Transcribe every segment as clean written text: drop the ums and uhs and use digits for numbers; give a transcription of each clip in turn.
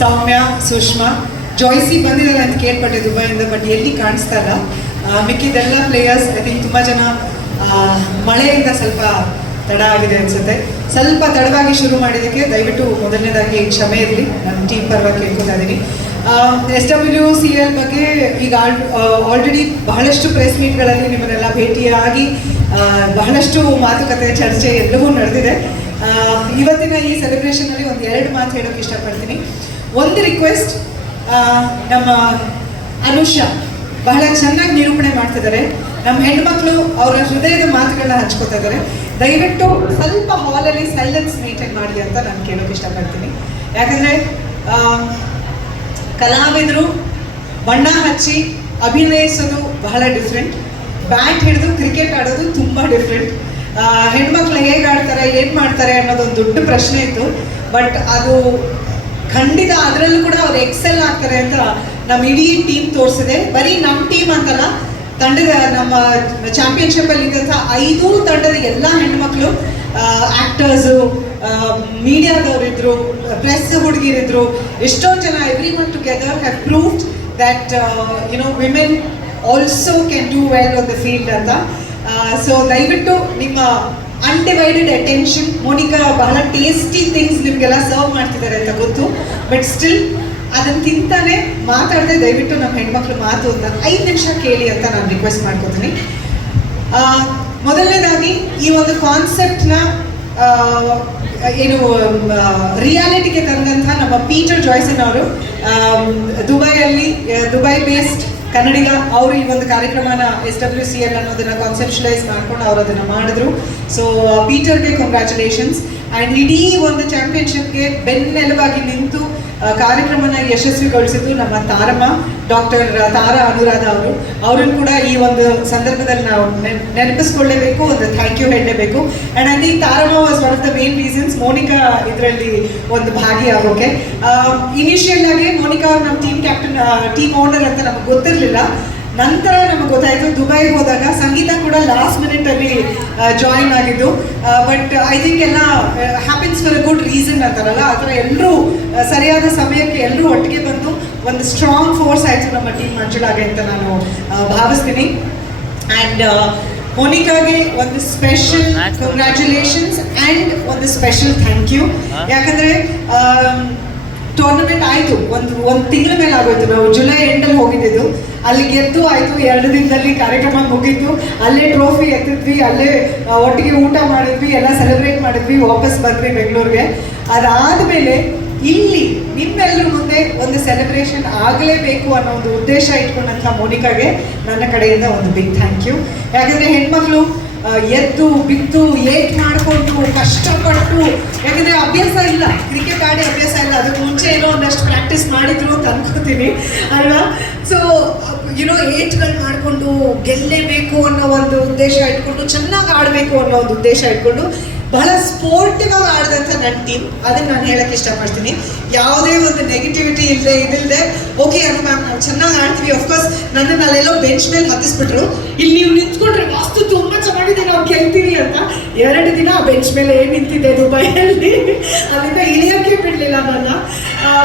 ಸೌಮ್ಯ, ಸುಷ್ಮಾ, ಜಾಯ್ಸಿ ಬಂದಿದ್ದಾರೆ ಅಂತ ಕೇಳ್ಪಟ್ಟೆ ದುಬೈಯಿಂದ, ಬಟ್ ಎಲ್ಲಿ ಕಾಣಿಸ್ತಾ ಇಲ್ಲ. ಮಿಕ್ಕಿದೆಲ್ಲ ಪ್ಲೇಯರ್ಸ್ ಐ ಥಿಂಕ್ ತುಂಬ ಜನ ಮಳೆಯಿಂದ ಸ್ವಲ್ಪ ತಡ ಆಗಿದೆ ಅನಿಸುತ್ತೆ. ಸ್ವಲ್ಪ ತಡವಾಗಿ ಶುರು ಮಾಡಿದ್ದಕ್ಕೆ ದಯವಿಟ್ಟು ಮೊದಲನೇದಾಗಿ ಕ್ಷಮೆ ಇರಲಿ, ನನ್ನ ಟೀಮ್ ಪರವಾಗಿ ಕೇಳ್ಕೊತಾ ಇದ್ದೀನಿ. SWCL ಬಗ್ಗೆ ಈಗ ಆಲ್ರೆಡಿ ಬಹಳಷ್ಟು ಪ್ರೆಸ್ ಮೀಟ್ಗಳಲ್ಲಿ ನಿಮ್ಮನ್ನೆಲ್ಲ ಭೇಟಿಯಾಗಿ ಬಹಳಷ್ಟು ಮಾತುಕತೆ, ಚರ್ಚೆ ಎಲ್ಲವೂ ನಡೆದಿದೆ. ಇವತ್ತಿನ ಈ ಸೆಲೆಬ್ರೇಷನಲ್ಲಿ ಒಂದು 2 ಮಾತು ಹೇಳೋಕ್ಕೆ ಇಷ್ಟಪಡ್ತೀನಿ. ಒಂದು ರಿಕ್ವೆಸ್ಟ್, ನಮ್ಮ ಅನುಷಾ ಬಹಳ ಚೆನ್ನಾಗಿ ನಿರೂಪಣೆ ಮಾಡ್ತಿದ್ದಾರೆ. ನಮ್ಮ ಹೆಣ್ಮಕ್ಳು ಅವರ ಹೃದಯದ ಮಾತುಗಳನ್ನ ಹಂಚ್ಕೋತಾ ಇದ್ದಾರೆ. ದಯವಿಟ್ಟು ಸ್ವಲ್ಪ ಹಾಲಲ್ಲಿ ಸೈಲೆನ್ಸ್ ಮೇಂಟೈನ್ ಮಾಡಿ ಅಂತ ನಾನು ಕೇಳೋಕೆ ಇಷ್ಟಪಡ್ತೀನಿ. ಯಾಕಂದರೆ ಕಲಾವಿದರು ಬಣ್ಣ ಹಚ್ಚಿ ಅಭಿನಯಿಸೋದು ಬಹಳ ಡಿಫ್ರೆಂಟ್, ಬ್ಯಾಟ್ ಹಿಡಿದು ಕ್ರಿಕೆಟ್ ಆಡೋದು ತುಂಬ ಡಿಫ್ರೆಂಟ್. ಹೆಣ್ಮಕ್ಳು ಹೇಗೆ ಆಡ್ತಾರೆ, ಏನು ಮಾಡ್ತಾರೆ ಅನ್ನೋದೊಂದು ದೊಡ್ಡ ಪ್ರಶ್ನೆ ಇತ್ತು. ಬಟ್ ಅದು ಖಂಡಿತ ಅದರಲ್ಲೂ ಕೂಡ ಅವ್ರು ಎಕ್ಸೆಲ್ ಆಗ್ತಾರೆ ಅಂತ ನಮ್ಮ ಇಡೀ ಟೀಮ್ ತೋರಿಸಿದೆ. ಬರೀ ನಮ್ಮ ಟೀಮ್ ಅಂತಲ್ಲ, ತಂಡದ ನಮ್ಮ ಚಾಂಪಿಯನ್ಶಿಪ್ಪಲ್ಲಿ ಇದ್ದಂಥ 5 ತಂಡದ ಎಲ್ಲ ಹೆಣ್ಮಕ್ಳು, ಆ್ಯಕ್ಟರ್ಸು, ಮೀಡಿಯಾದವರಿದ್ರು, ಪ್ರೆಸ್ ಹುಡುಗಿರಿದ್ರು, ಎಷ್ಟೊಂದು ಜನ, every one together have proved that women also can do well on the field ಅಂತ. ಸೊ ದಯವಿಟ್ಟು ನಿಮ್ಮ ಅನ್ಡಿವೈಡೆಡ್ ಅಟೆನ್ಷನ್. ಮೋನಿಕಾ ಬಹಳ ಟೇಸ್ಟಿ ಥಿಂಗ್ಸ್ ನಿಮಗೆಲ್ಲ ಸರ್ವ್ ಮಾಡ್ತಿದ್ದಾರೆ ಅಂತ ಗೊತ್ತು, ಬಟ್ ಸ್ಟಿಲ್ ಅದನ್ನು ತಿಂತಾನೆ ಮಾತಾಡದೆ ದಯವಿಟ್ಟು ನಮ್ಮ ಹೆಣ್ಮಕ್ಳು ಮಾತು ಅಂತ 5 ನಿಮಿಷ ಕೇಳಿ ಅಂತ ನಾನು ರಿಕ್ವೆಸ್ಟ್ ಮಾಡ್ಕೋತೀನಿ. ಮೊದಲನೇದಾಗಿ ಈ ಒಂದು ಕಾನ್ಸೆಪ್ಟ್ನ ರಿಯಾಲಿಟಿಗೆ ತಂದಂಥ ನಮ್ಮ ಪೀಟರ್ ಜಾಯ್ಸನ್ ಅವರು, ದುಬೈ ಬೇಸ್ಡ್ ಕನ್ನಡಿಗ, ಅವರು ಈ ಒಂದು ಕಾರ್ಯಕ್ರಮನ SWCL ಅನ್ನೋದನ್ನು ಕಾನ್ಸೆಪ್ಷಲೈಸ್ ಮಾಡ್ಕೊಂಡು ಅವರು ಅದನ್ನು ಮಾಡಿದ್ರು. So ಪೀಟರ್ಗೆ congratulations. ಆ್ಯಂಡ್ ಇಡೀ ಒಂದು ಚಾಂಪಿಯನ್ಶಿಪ್ಗೆ ಬೆನ್ನೆಲುವಾಗಿ ನಿಂತು ಕಾರ್ಯಕ್ರಮನ ಯಶಸ್ವಿಗೊಳಿಸಿದ್ದು ನಮ್ಮ ತಾರಮ್ಮ, ಡಾಕ್ಟರ್ ತಾರಾ ಅನುರಾಧ ಅವರು. ಅವ್ರನ್ನು ಕೂಡ ಈ ಒಂದು ಸಂದರ್ಭದಲ್ಲಿ ನಾವು ನೆನಪಿಸ್ಕೊಳ್ಳೇಬೇಕು, ಒಂದು ಥ್ಯಾಂಕ್ ಯು ಹೇಳಲೇಬೇಕು. And I think Taramma was one of the main reasons Monica ಇದರಲ್ಲಿ ಒಂದು ಭಾಗಿಯಾಗೋಕೆ. ಇನಿಷಿಯಲ್ ಆಗಿ ಮೋನಿಕಾ ಅವ್ರು ನಮ್ಮ ಟೀಮ್ ಕ್ಯಾಪ್ಟನ್, ಟೀಮ್ ಓನರ್ ಅಂತ ನಮಗೆ ಗೊತ್ತಿರಲಿಲ್ಲ. ನಂತರ ನಮಗೆ ಗೊತ್ತಾಯಿತು, ದುಬೈಗೆ ಹೋದಾಗ ಸಂಗೀತ ಕೂಡ ಲಾಸ್ಟ್ ಮಿನಿಟಲ್ಲಿ ಜಾಯಿನ್ ಆಗಿದ್ದು. ಬಟ್ ಐ ಥಿಂಕ್ ಎಲ್ಲ happens for a good reason ಅಂತಾರಲ್ಲ, ಆ ಥರ ಎಲ್ಲರೂ ಸರಿಯಾದ ಸಮಯಕ್ಕೆ ಎಲ್ಲರೂ ಒಟ್ಟಿಗೆ ಬಂದು ಒಂದು ಸ್ಟ್ರಾಂಗ್ ಫೋರ್ಸ್ ಆಯಿತು ನಮ್ಮ ಟೀಮ್ ಮಂಜುಳಾಗೆ ಅಂತ ನಾನು ಭಾವಿಸ್ತೀನಿ. ಆ್ಯಂಡ್ ಮೋನಿಕಾಗೆ ಒಂದು ಸ್ಪೆಷಲ್ ಕಂಗ್ರ್ಯಾಚುಲೇಷನ್ಸ್ ಆ್ಯಂಡ್ ಒಂದು ಸ್ಪೆಷಲ್ ಥ್ಯಾಂಕ್ ಯು. ಯಾಕಂದರೆ ಟೂರ್ನಮೆಂಟ್ ಆಯಿತು, ಒಂದು ತಿಂಗಳ ಮೇಲೆ ಆಗೋಯ್ತು. ನಾವು ಜುಲೈ ಎಂಡಲ್ಲಿ ಹೋಗಿದ್ದು, ಅಲ್ಲಿ ಗೆದ್ದು ಆಯಿತು, 2 ದಿನದಲ್ಲಿ ಕಾರ್ಯಕ್ರಮ ಮುಗೀತು. ಅಲ್ಲೇ ಟ್ರೋಫಿ ಎತ್ತಿದ್ವಿ, ಅಲ್ಲೇ ಒಟ್ಟಿಗೆ ಊಟ ಮಾಡಿದ್ವಿ, ಎಲ್ಲ ಸೆಲೆಬ್ರೇಟ್ ಮಾಡಿದ್ವಿ, ವಾಪಸ್ ಬಂದ್ವಿ ಬೆಂಗಳೂರಿಗೆ. ಅದಾದಮೇಲೆ ಇಲ್ಲಿ ನಿಮ್ಮೆಲ್ಲರ ಮುಂದೆ ಒಂದು ಸೆಲೆಬ್ರೇಷನ್ ಆಗಲೇಬೇಕು ಅನ್ನೋ ಒಂದು ಉದ್ದೇಶ ಇಟ್ಕೊಂಡಂಥ ಮೋನಿಕಾಗೆ ನನ್ನ ಕಡೆಯಿಂದ ಒಂದು ಬಿಗ್ ಥ್ಯಾಂಕ್ ಯು. ಯಾಕಂದರೆ ಹೆಣ್ಮಕ್ಳು ಎದ್ದು ಬಿದ್ದು ಏಟ್ ಮಾಡಿಕೊಂಡು ಕಷ್ಟಪಟ್ಟು, ಯಾಕಂದರೆ ಅಭ್ಯಾಸ ಇಲ್ಲ, ಕ್ರಿಕೆಟ್ ಆಡಿ ಅಭ್ಯಾಸ ಇಲ್ಲ, ಅದಕ್ಕೆ ಮುಂಚೆ ಏನೋ ಒಂದಷ್ಟು ಪ್ರಾಕ್ಟೀಸ್ ಮಾಡಿದ್ರು ಅಂತ ಅನ್ಕೋತೀನಿ ಅಲ್ವಾ. ಸೊ ಏಟ್ಗಳು ಮಾಡಿಕೊಂಡು ಗೆಲ್ಲೇಬೇಕು ಅನ್ನೋ ಒಂದು ಉದ್ದೇಶ ಇಟ್ಕೊಂಡು, ಚೆನ್ನಾಗಿ ಆಡಬೇಕು ಅನ್ನೋ ಒಂದು ಉದ್ದೇಶ ಇಟ್ಕೊಂಡು ಬಹಳ ಸ್ಪೋರ್ಟಿವ್ ಆಗಿ ಆಡಿದಂಥ ನನ್ನ ಟೀಮ್. ಅದನ್ನು ನಾನು ಹೇಳಕ್ಕೆ ಇಷ್ಟಪಡ್ತೀನಿ. ಯಾವುದೇ ಒಂದು ನೆಗೆಟಿವಿಟಿ ಇದಿಲ್ಲದೆ ಓಕೆ ಅದು ಮ್ಯಾಮ್ ನಾವು ಚೆನ್ನಾಗಿ ಆಡ್ತೀವಿ. ಅಫ್ಕೋರ್ಸ್ ನನ್ನನ್ನು ಅಲ್ಲೆಲ್ಲೋ ಬೆಂಚ್ ಮೇಲೆ ಹತ್ತಿಸ್ಬಿಟ್ರು, ಇಲ್ಲಿ ನೀವು ನಿಂತ್ಕೊಂಡ್ರೆ ವಾಸ್ತು ತುಂಬ ಚೆನ್ನಾಗಿದೆ, ನಾವು ಗೆಲ್ತೀವಿ ಅಂತ. 2 ದಿನ ಆ ಬೆಂಚ್ ಮೇಲೆ ಏನು ನಿಂತಿದ್ದೆ ದುಬೈಯಲ್ಲಿ, ಅಲ್ಲಿಂದ ಇಳಿಯೋಕ್ಕೆ ಬಿಡಲಿಲ್ಲ ನನ್ನ.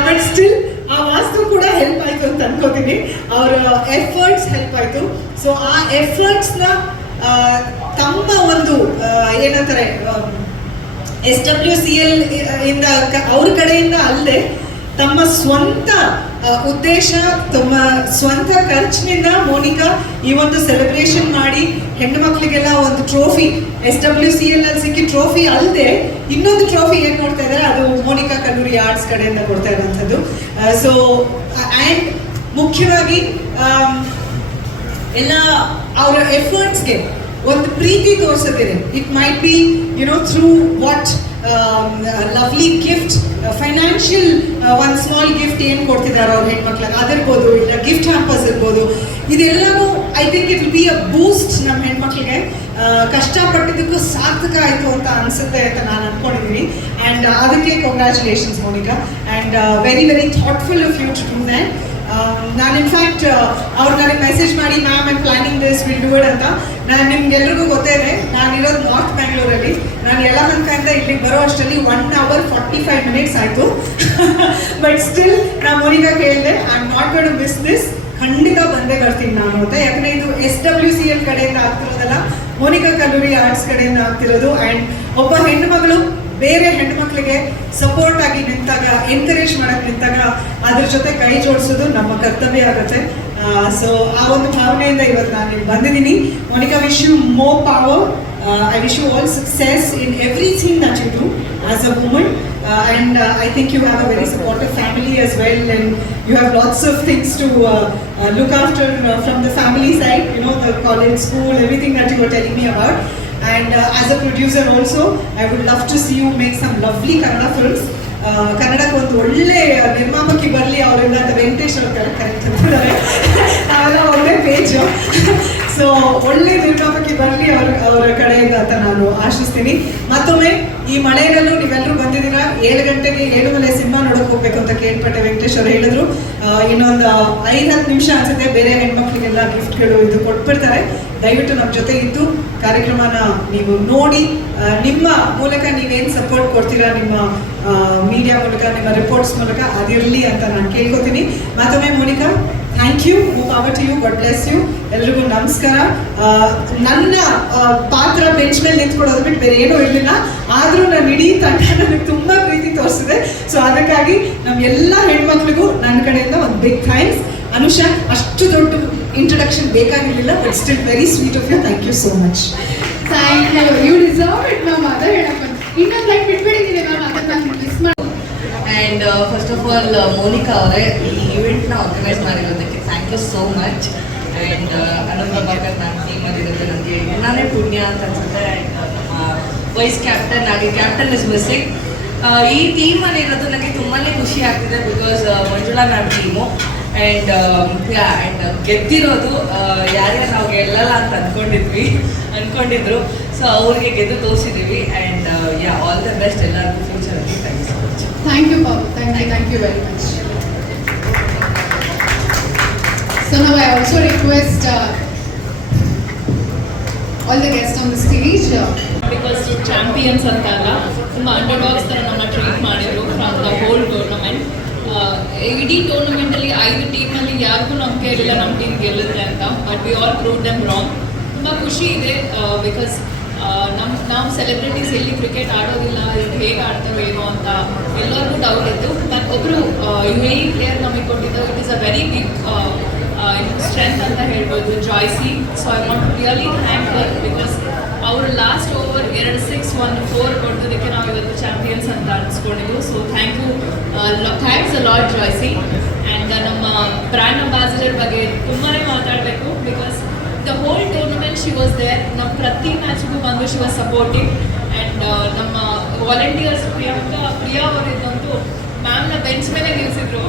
ಬಟ್ ಸ್ಟಿಲ್ ಆ ವಾಸ್ತು ಕೂಡ ಹೆಲ್ಪ್ ಆಯಿತು ಅಂತ ಅನ್ಕೋತೀನಿ, ಅವರ ಎಫರ್ಟ್ಸ್ ಹೆಲ್ಪ್ ಆಯಿತು. ಸೊ ಆ ಎಫರ್ಟ್ಸ್ನ ತಮ್ಮ ಒಂದು ಏನಂತಾರೆ SWCL ಇಂದ ಅವ್ರ ಕಡೆಯಿಂದ ಅಲ್ಲದೆ ತಮ್ಮ ಸ್ವಂತ ಉದ್ದೇಶ, ತಮ್ಮ ಸ್ವಂತ ಖರ್ಚಿನಿಂದ ಮೋನಿಕಾ ಈ ಒಂದು ಸೆಲೆಬ್ರೇಷನ್ ಮಾಡಿ ಹೆಣ್ಣು ಮಕ್ಕಳಿಗೆಲ್ಲ ಒಂದು ಟ್ರೋಫಿ, SWCL ಅಲ್ಲಿ ಸಿಕ್ಕಿ ಟ್ರೋಫಿ ಅಲ್ಲದೆ ಇನ್ನೊಂದು ಟ್ರೋಫಿ ಏನು ಕೊಡ್ತಾ ಇದ್ದಾರೆ, ಅದು ಮೋನಿಕಾ ಕಲ್ಲೂರಿ ಆರ್ಟ್ಸ್ ಕಡೆಯಿಂದ ಕೊಡ್ತಾ ಇರೋವಂಥದ್ದು. ಸೊ ಆ್ಯಂಡ್ ಮುಖ್ಯವಾಗಿ ಎಲ್ಲ ಅವರ ಎಫರ್ಟ್ಸ್ಗೆ ಒಂದು ಪ್ರೀತಿ ತೋರಿಸುತ್ತಿದೆ. It might be through what lovely gift, financial ಒಂದು ಸ್ಮಾಲ್ ಗಿಫ್ಟ್ ಏನು ಕೊಡ್ತಿದ್ದಾರೆ ಅವ್ರ ಹೆಣ್ಮಕ್ಳಿಗೆ ಅದಿರ್ಬೋದು, ಇಲ್ಲ ಗಿಫ್ಟ್ ಹ್ಯಾಂಪರ್ಸ್ ಇರ್ಬೋದು. ಇದೆಲ್ಲನೂ I think it will be a boost ನಮ್ಮ ಹೆಣ್ಮಕ್ಳಿಗೆ. ಕಷ್ಟಪಟ್ಟಿದ್ದಕ್ಕೂ ಸಾರ್ಥಕ ಆಯಿತು ಅಂತ ಅನಿಸುತ್ತೆ ಅಂತ ನಾನು ಅಂದ್ಕೊಂಡಿದ್ದೀನಿ. ಆ್ಯಂಡ್ ಅದಕ್ಕೆ congratulations Monica, and very very thoughtful of you to do that. ನಾನು ಇನ್ಫ್ಯಾಕ್ಟ್ ಅವ್ರು ನನಗೆ ಮೆಸೇಜ್ ಮಾಡಿ ma'am I'm planning this will do it ಅಂತ. ನಾನು ನಿಮ್ಗೆಲ್ರಿಗೂ ಗೊತ್ತೇ ನಾನಿರೋದು ನಾರ್ತ್ ಬ್ಯಾಂಗ್ಳೂರಲ್ಲಿ. ನಾನು ಯಲಹಂಕದಿಂದ ಇಲ್ಲಿಗೆ ಬರೋ ಅಷ್ಟರಲ್ಲಿ 1 hour 45 minutes ಆಯಿತು. ಬಟ್ ಸ್ಟಿಲ್ ನಾನು ಮೋನಿಕಾ ಕೇಳಿದೆ, I am not going to miss this, ಖಂಡಿತ ಬಂದೇ ಬರ್ತೀನಿ ನಾನು ಅಂತ. ಯಾಕಂದರೆ ಇದು SWCL ಕಡೆಯಿಂದ ಆಗ್ತಿರೋದಲ್ಲ, ಮೋನಿಕಾ ಕಲ್ಲೂರಿ ಆರ್ಟ್ಸ್ ಕಡೆಯಿಂದ ಆಗ್ತಿರೋದು. ಆ್ಯಂಡ್ ಒಬ್ಬ ಹೆಣ್ಣುಮಗಳು ಬೇರೆ ಹೆಣ್ಣುಮಕ್ಳಿಗೆ ಸಪೋರ್ಟ್ ಆಗಿ ನಿಂತಾಗ, ಎನ್ಕರೇಜ್ ಮಾಡಕ್ಕೆ ನಿಂತಾಗ ಅದ್ರ ಜೊತೆ ಕೈ ಜೋಡಿಸೋದು ನಮ್ಮ ಕರ್ತವ್ಯ ಆಗುತ್ತೆ. ಸೊ ಆ ಒಂದು ಭಾವನೆಯಿಂದ ಇವತ್ತು ನಾನು ಇಲ್ಲಿ ಬಂದಿದ್ದೀನಿ. Monica, wish you more power. I wish you all success in everything that you do as a woman. And I think you have a very supportive family as well, and you have lots of things to look after from the family side, you know, the college, school, everything that you were telling me about. And as a producer also, I would love to see you make some lovely Kannada films. ಕನ್ನಡಕ್ಕೆ ಒಂದು ಒಳ್ಳೆ ನಿರ್ಮಾಪಕಿ ಬರಲಿ ಅವರಿಂದ ಅಂತ ವೆಂಕಟೇಶ್ ಅವ್ರು correct ಅಂತಿದ್ದಾರೆ. ನಾವೆಲ್ಲ ಒಳ್ಳೆ ಪೇಜು. ಸೊ ಒಳ್ಳೆ ನಿರ್ಮಾಪಕಿ ಬರಲಿ ಅವರ ಕಡೆಯಿಂದ ಅಂತ ನಾನು ಆಶಿಸ್ತೀನಿ. ಮತ್ತೊಮ್ಮೆ ಈ ಮಳೆಯಲ್ಲೂ ನೀವೆಲ್ಲರೂ ಬಂದಿದ್ದೀರಾ. 7 ಗಂಟೆಗೆ ಏಳುಮಲೆ ಸಿನಿಮಾ ನೋಡೋಕೆ ಹೋಗ್ಬೇಕು ಅಂತ ಕೇಳ್ಪಟ್ಟೆ. ವೆಂಕಟೇಶ್ ಅವರು ಹೇಳಿದ್ರು ಇನ್ನೊಂದು 5-10 ನಿಮಿಷ ಅನ್ಸುತ್ತೆ, ಬೇರೆ ಹೆಣ್ಮಕ್ಳಿಗೆಲ್ಲ ಗಿಫ್ಟ್ಗಳು ಇದು ಕೊಟ್ಬಿಡ್ತಾರೆ. ದಯವಿಟ್ಟು ನಮ್ಮ ಜೊತೆ ಇದ್ದು ಕಾರ್ಯಕ್ರಮನ ನೀವು ನೋಡಿ, ನಿಮ್ಮ ಮೂಲಕ ನೀವೇನು ಸಪೋರ್ಟ್ ಕೊಡ್ತೀರಾ, ನಿಮ್ಮ ಮೀಡಿಯಾ ಮೂಲಕ, ನಿಮ್ಮ ರಿಪೋರ್ಟ್ಸ್ ಮೂಲಕ ಅದಿರಲಿ ಅಂತ ನಾನು ಕೇಳ್ಕೊತೀನಿ. ಮತ್ತೊಮ್ಮೆ Monica, thank you, more power to you, God bless you. ಎಲ್ರಿಗೂ ನಮಸ್ಕಾರ. ನನ್ನ ಪಾತ್ರ ಬೆಂಚ್ ಮೇಲೆ ನಿಂತ್ಕೊಡೋದು ಬಿಟ್ಟು ಬೇರೆ ಏನೂ ಇರಲಿಲ್ಲ. ಆದರೂ ನಾನು ಇಡೀ ತಂಡ ನನಗೆ ತುಂಬ ಪ್ರೀತಿ ತೋರಿಸಿದೆ. ಸೊ ಅದಕ್ಕಾಗಿ ನಮ್ಮ ಎಲ್ಲ ಹೆಣ್ಮಕ್ಳಿಗೂ ನನ್ನ ಕಡೆಯಿಂದ ಒಂದು ಬಿಗ್ ಥ್ಯಾಂಕ್ಸ್. ಅನುಷಾ, ಅಷ್ಟು ದೊಡ್ಡ ಇಂಟ್ರೊಡಕ್ಷನ್ ಬೇಕಾಗಿರಲಿಲ್ಲ, but still very sweet of you. Thank you so much. Thank you, you deserve it ma'am. ಅದೇ ಹೇಳಕ್ಕೆ ಇನ್ನೊಂದು ಲೈಕ್ ಬಿಟ್ಬಿಟ್ಟಿದ್ದೀನಿ ಮ್ಯಾಮ್, ಅದನ್ನು ನಾನು ಮಿಸ್ ಮಾಡಿ. And first of all Monika ಅವರೇ, ಈ ಈವೆಂಟ್ನ ಆರ್ಗನೈಸ್ ಮಾಡಿರೋದಕ್ಕೆ thank you so much. And Anup Prabhakar ma'am ಟೀಮಲ್ಲಿರುತ್ತೆ, ನನಗೆ ನಾನೇ ಪುಣ್ಯ ಅಂತ ಅನ್ಸುತ್ತೆ. ಆ್ಯಂಡ್ ನಮ್ಮ ವೈಸ್ ಕ್ಯಾಪ್ಟನ್ ಆಗಿ ಕ್ಯಾಪ್ಟನ್ ಇಸ್ ಮಿಸ್ಸಿಂಗ್. ಈ ಟೀಮಲ್ಲಿ ಇರೋದು ನನಗೆ ತುಂಬಾ ಖುಷಿ ಆಗ್ತಿದೆ, because Manjula ma'am team. And ಗೆದ್ದಿರೋದು ಯಾರ್ಯಾರು ನಾವು ಗೆಲ್ಲಲ್ಲ ಅಂತ ಅಂದ್ಕೊಂಡಿದ್ರು. ಸೊ ಅವ್ರಿಗೆ ಗೆದ್ದು ತೋರಿಸಿದ್ದೀವಿ. ಆ್ಯಂಡ್ ಆಲ್ ದ ಬೆಸ್ಟ್ ಎಲ್ಲರಿಗೂ ಫ್ಯೂಚರಲ್ಲಿ. Thank you so much. Thank you ಪಾಪು, thank you very much. So ನಾವು I also request all the guest on the stage. Because champions ಅಂತ ಅಲ್ಲ, ತುಂಬ ಅಂಡರ್ಡಾಗ್ಸ್ ಥರ ನಮ್ಮ ಟ್ರೀಟ್ ಮಾಡಿದರು ಫ್ರಮ್ ದ ಹೋಲ್ ಟೂರ್ನಮೆಂಟ್. ಇಡೀ ಟೂರ್ನಮೆಂಟಲ್ಲಿ 5 ಟೀಮಲ್ಲಿ ಯಾರಿಗೂ ನಂಬಿಕೆ ಇರಲಿಲ್ಲ ನಮ್ಮ ಟೀಮ್ ಗೆಲ್ಲುತ್ತೆ ಅಂತ, but we all prove them wrong. ತುಂಬ ಖುಷಿ ಇದೆ, ಬಿಕಾಸ್ ನಾವು ಸೆಲೆಬ್ರಿಟೀಸ್ ಎಲ್ಲಿ ಕ್ರಿಕೆಟ್ ಆಡೋದಿಲ್ಲ, ಇದು ಹೇಗೆ ಆಡ್ತಾರೋ ಏನೋ ಅಂತ ಎಲ್ಲರಿಗೂ ಡೌಟ್ ಇತ್ತು. ಬಟ್ ಒಬ್ಬರು UAE ಪ್ಲೇಯರ್ ನಮಗೆ ಕೊಟ್ಟಿದ್ದು, it is a very big strength ಅಂತ ಹೇಳ್ಬೋದು, Joycy. So I want to really thank her, because ಅವರು ಲಾಸ್ಟ್ ಓವರ್ 2 6 1 4 ಕೊಟ್ಟೋದಕ್ಕೆ ನಾವು ಇವತ್ತು ಚಾಂಪಿಯನ್ಸ್ ಅಂತ ಅನ್ಸ್ಕೊಂಡಿದ್ದು. So thanks a lot Joycy. And ನಮ್ಮ ಬ್ರ್ಯಾಂಡ್ ಅಂಬಾಸಿಡರ್ ಬಗ್ಗೆ ತುಂಬಾ ಮಾತಾಡಬೇಕು, because the whole tournament she was there. ನಮ್ಮ ಪ್ರತಿ ಮ್ಯಾಚ್ಗೂ ಬಂದು ಶಿ ವಾಸ್ ಸಪೋರ್ಟಿವ್. ಆ್ಯಂಡ್ ನಮ್ಮ ವಾಲಂಟಿಯರ್ಸ್ ಪ್ರಿಯಾ ಅವರಿದ್ದಂತೂ ಮ್ಯಾಮ್ನ ಬೆಂಚ್ ಮೇಲೆ ನಿಲ್ಲಿಸಿದ್ರು,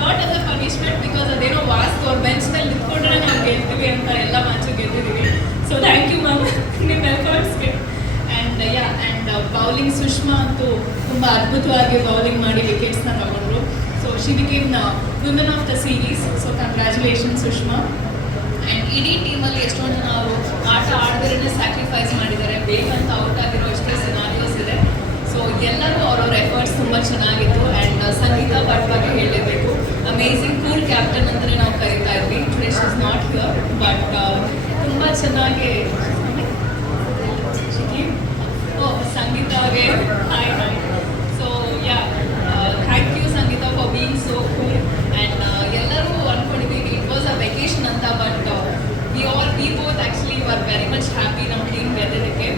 not as a punishment, because ಅದೇನೋ ವಾಸ್ತು ಅವ್ರ ಬೆಂಚ್ ಮೇಲೆ ನಿಂತ್ಕೊಂಡ್ರೆ ನಾವು ಗೆಲ್ತೀವಿ ಅಂತ ಎಲ್ಲ ಮ್ಯಾಚು ಗೆದ್ದಿದ್ದೀವಿ. ಸೊ ಥ್ಯಾಂಕ್ ಯು ಮ್ಯಾಮ್ ನಿಮ್ಮ ಎಫರ್ಟ್ಸ್ಗೆ. ಆ್ಯಂಡ್ ಬೌಲಿಂಗ್ ಸುಷ್ಮಾ ಅಂತೂ ತುಂಬ ಅದ್ಭುತವಾಗಿ ಬೌಲಿಂಗ್ ಮಾಡಿ ವಿಕೆಟ್ಸ್ನ ತಗೊಂಡ್ರು. So she became women of the series. So congratulation Sushma. And ಇಡೀ ಟೀಮಲ್ಲಿ ಎಷ್ಟೊಂದು ಜನ ಅವರು ಆಟ ಆಡದಿರೇ ಸ್ಯಾಕ್ರಿಫೈಸ್ ಮಾಡಿದ್ದಾರೆ, ಬೇಕಂತ ಔಟ್ ಆಗಿರೋ ಎಷ್ಟೇ ಸಿನಾರಿಯೋಸ್ ಇದೆ. ಸೊ ಎಲ್ಲರೂ ಅವ್ರವ್ರ ಎಫರ್ಟ್ಸ್ ತುಂಬ ಚೆನ್ನಾಗಿತ್ತು. ಆ್ಯಂಡ್ ಸಂಗೀತ ಭಟ್ ಬಗ್ಗೆ ಹೇಳಲೇಬೇಕು, ಅಮೇಝಿಂಗ್ ಕೂಲ್ ಕ್ಯಾಪ್ಟನ್ ಅಂತಲೇ ನಾವು ಕರೀತಾ ಇದ್ವಿ. Today she is not here, but ತುಂಬ ಚೆನ್ನಾಗಿ ಸಂಗೀತ ಅವ್ರಿಗೆ hi. So thank you Sangeetha for being so cool. And ಎಲ್ಲರೂ ಅಂದ್ಕೊಂಡಿದ್ದೀವಿ ಇಟ್ ವಾಸ್ ಅ ವೆಕೇಶನ್ ಅಂತ, but we both actually were very much happy ನಮ್ಮ ಟೀಮ್ ಗೆದ್ದಕ್ಕೆ.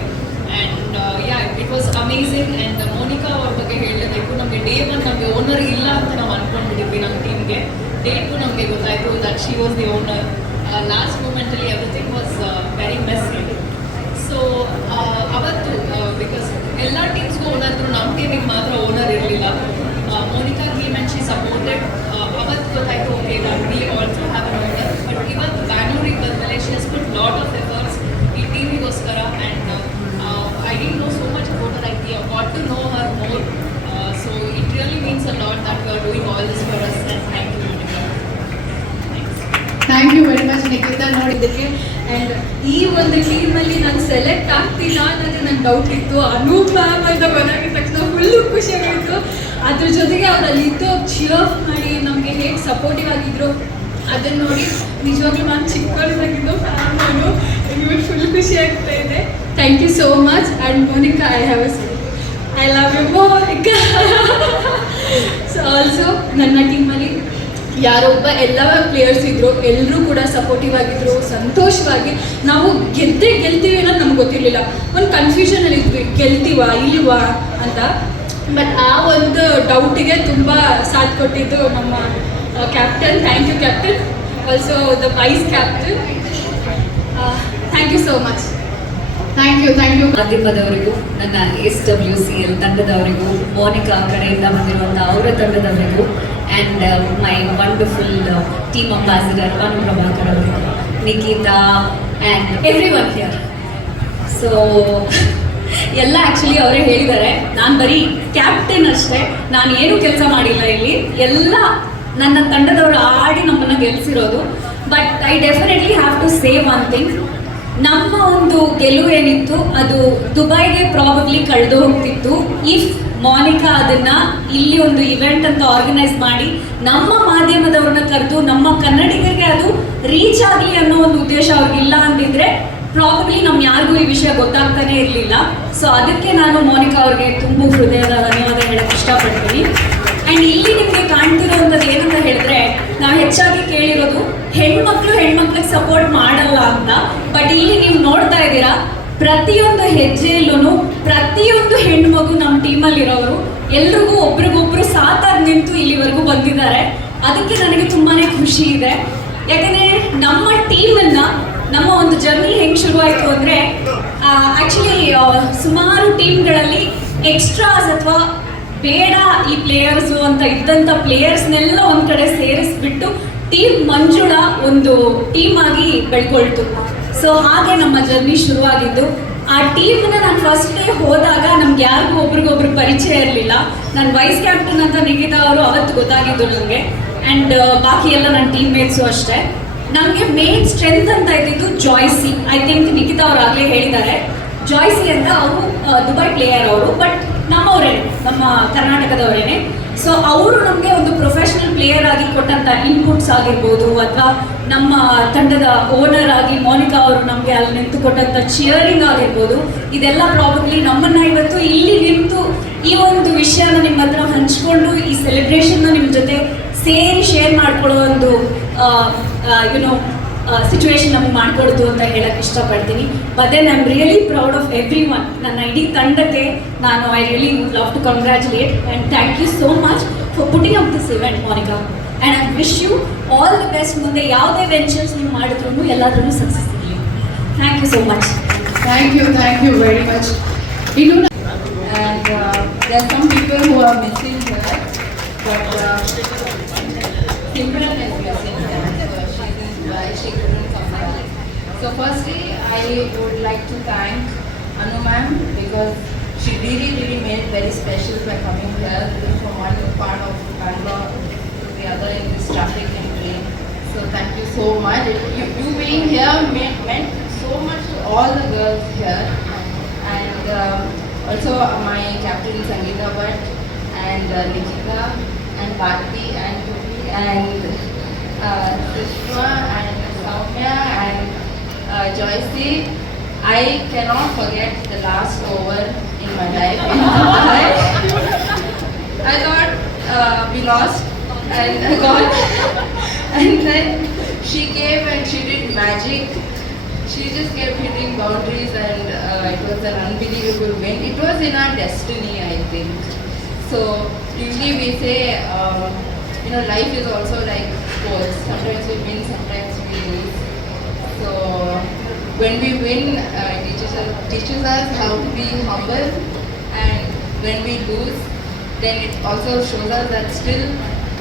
And it was amazing. And Monica ಅವ್ರ ಬಗ್ಗೆ ಹೇಳಲೇಬೇಕು, ನಮಗೆ ಡೇ 1 ನಮಗೆ ಓನರ್ ಇಲ್ಲ ಅಂತ ನಾವು ಅಂದ್ಕೊಂಡಿದ್ವಿ ನಮ್ಮ ಟೀಮ್ಗೆ. ಡೇ 2 ನಮಗೆ ಗೊತ್ತಾಯಿತು that she was the owner. Last ಮೂಮೆಂಟಲ್ಲಿ everything was very messy. So ಅವತ್ತು ಬಿಕಾಸ್ ಎಲ್ಲ ಟೀಮ್ಸ್ಗೂ ಓನರ್ ಇದ್ರು, ನಮ್ಮ ಟೀಮಿಗೆ ಮಾತ್ರ ಓನರ್ ಇರಲಿಲ್ಲ. Monica came and she supported. ಅವತ್ತು ಗೊತ್ತಾಯಿತು okay that we also have an owner. But ಇವತ್ತು ಬ್ಯಾಂಗ್ಳೂರಿಗೆ ಬಂದಮೇಲೆ she has put lot of efforts ಈ ಟೀಮಿಗೋಸ್ಕರ. And I didn't know so much about her. I got to know her more. So it really means a lot that you are doing all this for us, and thank you. Thank you very much Nikhita ನೋಡಿದ್ದಕ್ಕೆ. And ಈ ಒಂದು ಟೀಮಲ್ಲಿ ನಾನು select ಆಗ್ತಿಲ್ಲ ಅನ್ನೋದು ನಂಗೆ doubt ಇತ್ತು. Anoop ma'am ಅಂತ ಗೊತ್ತಾಗಿದ ತಕ್ಷಣ ಫುಲ್ಲು ಖುಷಿಯಾಗಿತ್ತು. ಅದ್ರ ಜೊತೆಗೆ ಅವರಲ್ಲಿ ಇದ್ದು ಚಿಯರ್ ಮಾಡಿ ನಮಗೆ ಹೇಗೆ ಸಪೋರ್ಟಿವ್ ಆಗಿದ್ರು ಅದನ್ನು ನೋಡಿ ನಿಜವಾಗ್ಲೂ ನಾನು ಚಿಕ್ಕವಳಿದ್ದಾಗಿದ್ದು ಫ್ಯಾನ್ ನಾನು. ಇವಾಗ ಫುಲ್ ಖುಷಿ ಆಗ್ತಾ ಇದೆ. Thank you so much. And Monica, I love you Monica. So also ನನ್ನ ಟೀಮಲ್ಲಿ ಯಾರೊಬ್ಬ ಎಲ್ಲ ಪ್ಲೇಯರ್ಸ್ ಇದ್ದರು, ಎಲ್ಲರೂ ಕೂಡ ಸಪೋರ್ಟಿವ್ ಆಗಿದ್ದರು, ಸಂತೋಷವಾಗಿ. ನಾವು ಗೆಲ್ತೀವಿ ಅನ್ನೋದು ನಮ್ಗೆ ಗೊತ್ತಿರಲಿಲ್ಲ. ಒಂದು ಕನ್ಫ್ಯೂಷನಲ್ಲಿ ಇದ್ವಿ, ಗೆಲ್ತೀವಾ ಇಲ್ವಾ ಅಂತ. ಬಟ್ ಆ ಒಂದು ಡೌಟಿಗೆ ತುಂಬ ಸಾಥ್ ಕೊಟ್ಟಿದ್ದು ನಮ್ಮ captain. Thank you captain. Also the vice captain. Thank you so much. Thank you ಮಾಧ್ಯಮದವರಿಗೂ, ನನ್ನ SWCL ತಂಡದವರಿಗೂ, ಮೋನಿಕಾ ಕಡೆಯಿಂದ ಬಂದಿರುವಂಥ ಅವರ ತಂಡದವರಿಗೂ, and my wonderful team ambassador Anu Prabhakar ಅವರಿಗೂ, Nikhita and every one here. So ಎಲ್ಲ ಆ್ಯಕ್ಚುಲಿ ಅವರೇ ಹೇಳಿದ್ದಾರೆ. ನಾನು ಬರೀ ಕ್ಯಾಪ್ಟನ್ ಅಷ್ಟೇ, ನಾನು ಏನೂ ಕೆಲಸ ಮಾಡಿಲ್ಲ ಇಲ್ಲಿ. ಎಲ್ಲ ನನ್ನ ತಂಡದವರು ಆಡಿ ನಮ್ಮನ್ನು ಗೆಲ್ಲಿಸಿರೋದು. But I definitely have to say one thing. ನಮ್ಮ ಒಂದು ಗೆಲುವು ಏನಿತ್ತು ಅದು ದುಬೈಗೆ ಪ್ರಾಬಬ್ಲಿ ಕಳೆದು ಹೋಗ್ತಿತ್ತು ಇಫ್ ಮೋನಿಕಾ ಅದನ್ನ ಇಲ್ಲಿ ಒಂದು ಇವೆಂಟ್ ಅಂತ ಆರ್ಗನೈಸ್ ಮಾಡಿ ನಮ್ಮ ಮಾಧ್ಯಮದವ್ರನ್ನ ಕರೆದು ನಮ್ಮ ಕನ್ನಡಿಗರಿಗೆ ಅದು ರೀಚ್ ಆಗಲಿ ಅನ್ನೋ ಒಂದು ಉದ್ದೇಶ ಅವ್ರಿಗಿಲ್ಲ ಅಂದಿದ್ರೆ ಪ್ರಾಬಬ್ಲಿ ನಮ್ಗೆ ಯಾರಿಗೂ ಈ ವಿಷಯ ಗೊತ್ತಾಗ್ತಾನೆ ಇರಲಿಲ್ಲ. ಸೊ ಅದಕ್ಕೆ ನಾನು ಮೋನಿಕಾ ಅವ್ರಿಗೆ ತುಂಬ ಹೃದಯದ ಧನ್ಯವಾದ ಹೇಳಕ್ಕೆ ಇಷ್ಟಪಡ್ತೀನಿ. ಆ್ಯಂಡ್ ಇಲ್ಲಿ ನಿಮಗೆ ಕಾಣ್ತಿರೋವಂಥದ್ದು ಏನಂತ ಹೇಳಿದ್ರೆ, ನಾವು ಹೆಚ್ಚಾಗಿ ಕೇಳಿರೋದು ಹೆಣ್ಮಕ್ಳಿಗೆ ಸಪೋರ್ಟ್ ಮಾಡಲ್ಲ ಅಂತ. ಬಟ್ ಇಲ್ಲಿ ನೀವು ನೋಡ್ತಾ ಇದ್ದೀರಾ, ಪ್ರತಿಯೊಂದು ಹೆಜ್ಜೆಯಲ್ಲೂ ಪ್ರತಿಯೊಂದು ಹೆಣ್ಮಗು ನಮ್ಮ ಟೀಮಲ್ಲಿರೋರು ಎಲ್ರಿಗೂ ಒಬ್ರಿಗೊಬ್ರು ಸಾಥಾಗಿ ನಿಂತು ಇಲ್ಲಿವರೆಗೂ ಬಂದಿದ್ದಾರೆ. ಅದಕ್ಕೆ ನನಗೆ ತುಂಬಾ ಖುಷಿ ಇದೆ. ಯಾಕಂದರೆ ನಮ್ಮ ಟೀಮನ್ನು, ನಮ್ಮ ಒಂದು ಜರ್ನಿ ಹೆಂಗೆ ಶುರುವಾಯಿತು ಅಂದರೆ, ಆ್ಯಕ್ಚುಲಿ ಸುಮಾರು ಟೀಮ್ಗಳಲ್ಲಿ ಎಕ್ಸ್ಟ್ರಾಸ್ ಅಥವಾ ಬೇಡ ಈ ಪ್ಲೇಯರ್ಸು ಅಂತ ಇದ್ದಂಥ ಪ್ಲೇಯರ್ಸ್ನೆಲ್ಲ ಒಂದು ಕಡೆ ಸೇರಿಸ್ಬಿಟ್ಟು ಟೀಮ್ ಮಂಜುಳ ಒಂದು ಟೀಮ್ ಆಗಿ ಬೆಳ್ಕೊಳ್ತು. ಸೊ ಹಾಗೆ ನಮ್ಮ ಜರ್ನಿ ಶುರುವಾಗಿದ್ದು. ಆ ಟೀಮ್ನ ನಾನು ಫಸ್ಟ್ ಡೇ ಹೋದಾಗ ನಮ್ಗೆ ಯಾರಿಗೂ ಒಬ್ರಿಗೊಬ್ರು ಪರಿಚಯ ಇರಲಿಲ್ಲ. ನಾನು ವೈಸ್ ಕ್ಯಾಪ್ಟನ್ ಅಂತ ನಿಖಿತಾ ಅವರು ಅವತ್ತು ಗೊತ್ತಾಗಿದ್ದು ನನಗೆ. ಆ್ಯಂಡ್ ಬಾಕಿ ಎಲ್ಲ ನನ್ನ ಟೀಮ್ ಮೇಟ್ಸು ಅಷ್ಟೇ. ನಮಗೆ ಮೇನ್ ಸ್ಟ್ರೆಂತ್ ಅಂತ ಇದ್ದಿದ್ದು ಜಾಯ್ಸಿ. ಐ ಥಿಂಕ್ ನಿಖಿತಾ ಅವರು ಆಗಲೇ ಹೇಳಿದ್ದಾರೆ. ಜಾಯ್ಸಿ ಅಂತ ಅವರು ದುಬೈ ಪ್ಲೇಯರ್ ಅವರು, ಬಟ್ ನಮ್ಮವರೇ, ನಮ್ಮ ಕರ್ನಾಟಕದವರೇನೆ. ಸೊ ಅವರು ನಮಗೆ ಒಂದು ಪ್ರೊಫೆಷನಲ್ ಪ್ಲೇಯರ್ ಆಗಿ ಕೊಟ್ಟಂಥ ಇನ್ಪುಟ್ಸ್ ಆಗಿರ್ಬೋದು, ಅಥವಾ ನಮ್ಮ ತಂಡದ ಓನರ್ ಆಗಿ ಮೋನಿಕಾ ಅವರು ನಮಗೆ ಅಲ್ಲಿ ನಿಂತು ಕೊಟ್ಟಂಥ ಚಿಯರಿಂಗ್ ಆಗಿರ್ಬೋದು, ಇದೆಲ್ಲ ಪ್ರಾಬಬ್ಲಿ ನಮ್ಮನ್ನು ಇವತ್ತು ಇಲ್ಲಿ ನಿಂತು ಈ ಒಂದು ವಿಷಯನ ನಿಮ್ಮ ಹತ್ರ ಹಂಚ್ಕೊಂಡು ಈ ಸೆಲೆಬ್ರೇಷನ್ನ ನಿಮ್ಮ ಜೊತೆ ಸೇರಿ ಶೇರ್ ಮಾಡ್ಕೊಳ್ಳೋ ಒಂದು ಸಿಚುವೇಶನ್ ನಮಗೆ ಮಾಡಿಕೊಡ್ತು ಅಂತ ಹೇಳಕ್ಕೆ ಇಷ್ಟಪಡ್ತೀನಿ. But then I am really proud of everyone. ನನ್ನ ಇಡೀ ತಂಡಕ್ಕೆ ನಾನು I really love to congratulate and thank you so much for putting up this event Monica. And I wish you all the best. ಮುಂದೆ ಯಾವುದೇ ventures ನೀವು ಮಾಡಿದ್ರು ಎಲ್ಲಾದ್ರೂ success ಇರಲಿ. Thank you so much. Thank you very much. ಇನ್ನು And there are some people who are missing here, but Simran is missing here, so she is why she couldn't come back. So firstly, I would like to thank Anu ma'am because she really made it very special by coming here from one part of Bangalore to the other in this traffic and rain. So thank you so much. You being here meant so much to all the girls here. And also my captain Sangeeta Bhatt and Nikita and Bharti and Yuvi and Sushma and Soumya and Joycey. I cannot forget the last over in my life. I thought we lost and I got and then she came and she did magic. She just kept hitting boundaries and it was an unbelievable win. It was in our destiny, I think. So usually we say, life is also like sports. Sometimes we win, sometimes we lose. So when we win, it teaches us how to be humble, and when we lose, then it also shows us that still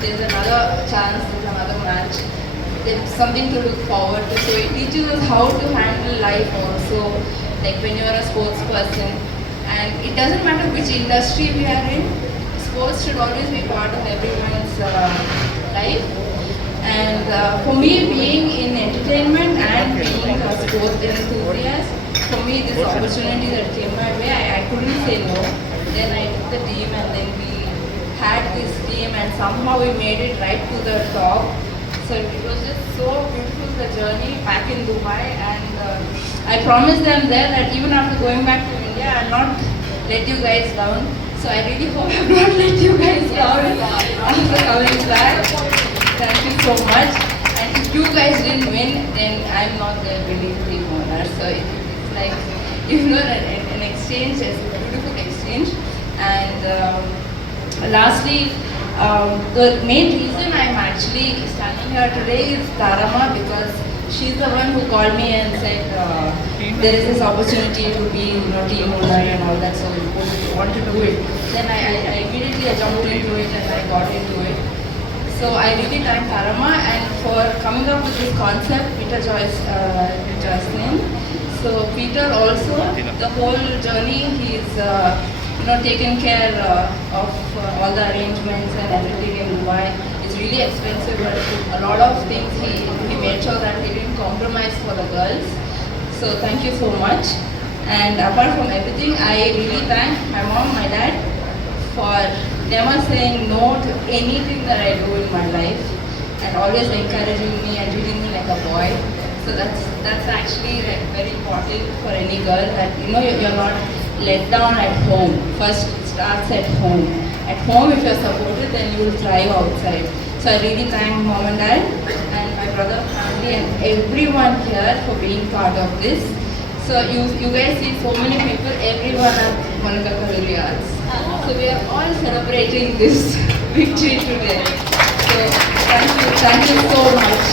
there's another chance, there's another match. There's something to look forward to. So it teaches us how to handle life also, like when you're a sports person. And it doesn't matter which industry we are in, sports should always be part of everyone's life. And for me, being in entertainment and being a sport enthusiast, for me this opportunity that came my way, I couldn't say no. Then I took the team and then we had this team and somehow we made it right to the top. So it was just so beautiful, the journey back in Dubai, and I promised them there that even after going back to India, I'll not let you guys down. So I really hope I've not let you guys down after coming back. Thank you so much. And if you guys didn't win, then I'm not the winning team owner. So it's like, you know, an exchange, it's a beautiful exchange. And lastly, the main reason I'm actually standing here today is Tarama, because she's the one who called me and said there is this opportunity to be, you know, team owner and all that, so you want to do it. Then I immediately jumped into it and I got into it. So I really thank Tarama and for coming up with this concept, Peter Jocelyn. So Peter also, the whole journey, he's you know, taken care of all the arrangements and everything in Dubai. It's really expensive, but a lot of things he made sure that he didn't compromise for the girls. So thank you so much. And apart from everything, I really thank my mom, my dad for never saying no to anything that I do in my life and always encouraging me and treating me like a boy. So that's actually like very important for any girl, that you know you're not let down at home. First it starts at home. At home, if you're supported, then you will thrive outside. So I really thank mom and dad and my brother, family, and everyone here for being part of this. So you guys see so many people, everyone at Monica Kaveri Arts. So we are all celebrating this victory today. So thank you so much.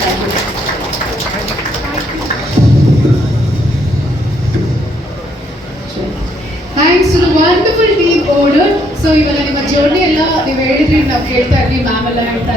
Thank you. Thanks to the wonderful team order. So ಇವಾಗ ನಿಮ್ಮ journey ಎಲ್ಲ ನೀವು ಹೇಳಿದ್ರಿ, ನಾವು ಕೇಳ್ತಾ ಇದ್ವಿ, ma'am ಎಲ್ಲ ಹೇಳ್ತಾ